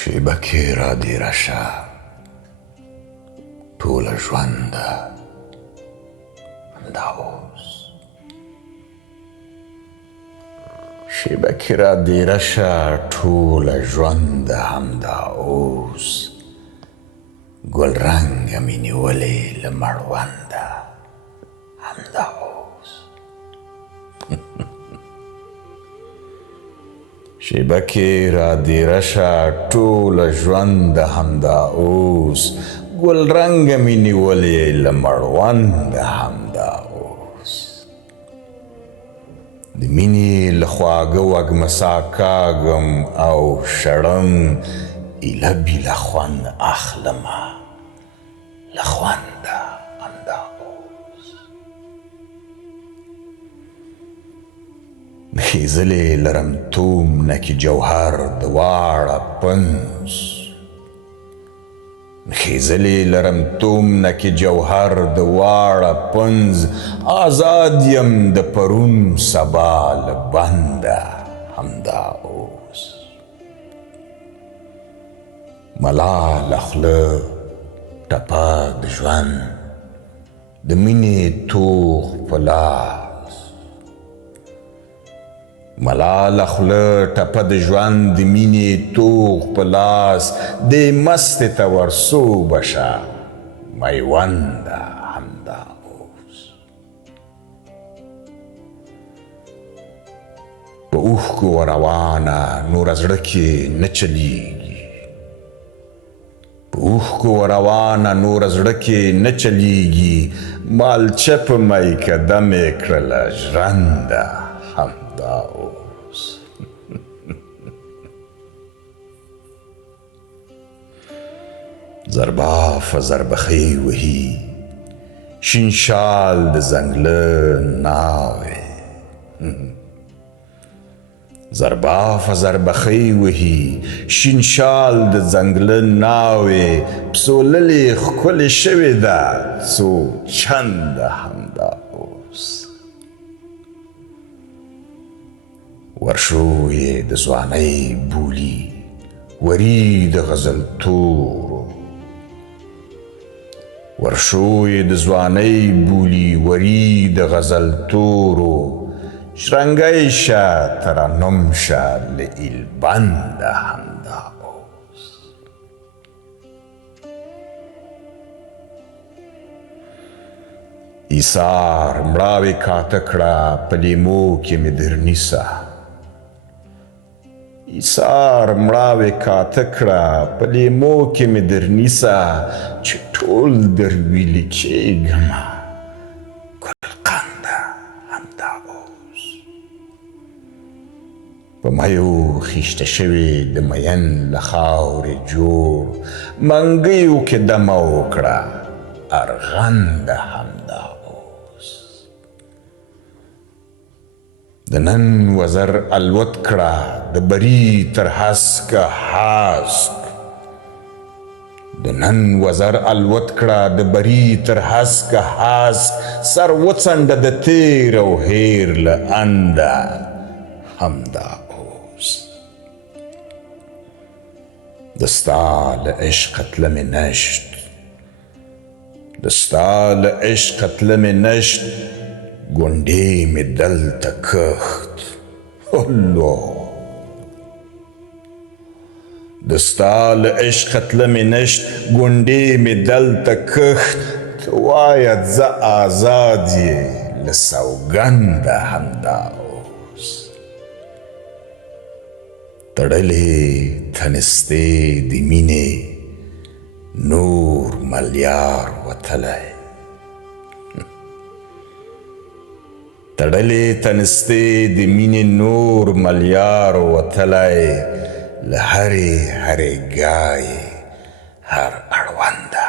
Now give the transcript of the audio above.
شیبه کې را دې راشه ټوله ژونده همدا اوس شیبه کې را دې راشه ټوله ژونده همدا اوس ګلرنګه مې نیولې له مړونده همدا اوس شیبه کې را دې راشه ټوله ژونده همدا اوس ګلرنګه مې نیولې له مړونده همدا اوس د مینې له خواږه وږمسا کاږم او شړم ایله بیله خوند اخلمه له خونده همدا اوس نخیزلې لرمتوم نکې جوهر دواړه پنځ نخیزلې لرمتوم نکې جوهر دواړه پنځ آزاد یم د پرون سبا له بنده همدا اوس ملاله خوله ټپه د ژوند د مینې توغ په لاس ملاله خوله ټپه د ژوند د مینې توغ په لاس دې مستې ته ورسو بشه میونده همدا اوس په اوښکو روانه نوره زړه کې نه چلیږي په اوښکو روانه نوره زړه کې نه چلیږي مالچه په میکده مې کړله ژرنده همدا اوس زربافه زربخۍ وهي شین شال د ځنګله ناوې زربافه زربخۍ وهي شین شال د ځنګله ناوې پسوللې ښکلې شوې ده څو چنده همدا اوس ورشویې د ځوانۍ بولي وري د غزلتورو ورشویې د ځوانۍ بولي وري د غزلتورو شرنګی شه ترنم شه له ایلبنده همدا اوس ایثار مړاوې کاته کړه په لیمو کې مې در نیسه ایثار مړاوې کاته کړه په لیمو کې مې در نیسه چې ټول در ویلې کېږمه ګلقنده همدا اوس په میو خیشته شوې د مین له خاورې جوړ منګیو کې دمه وکړه ارغنده همدا اوس د نن وزر الوت کړه د بري تر هسکه هاسک د نن وزر الوت کړه د بري تر هسکه هاسک سر وڅنډه د تیر او هیر له انده همدا اوس د ستا له عشقه تله مې نشت د ستا له عشقه تله مې نشت ګونډې مې دلته کښت هلو د ستا له عشقه تله مې نشت ګونډې مې دلته کښت ته وایه زه آزاد یې له سوګنده همدا اوس تړلې تنستې د مینې نور ملیار وتلی تړلې تنستې د مینې نور ملیار وتلی له هرې هرې ګایې هر اړونده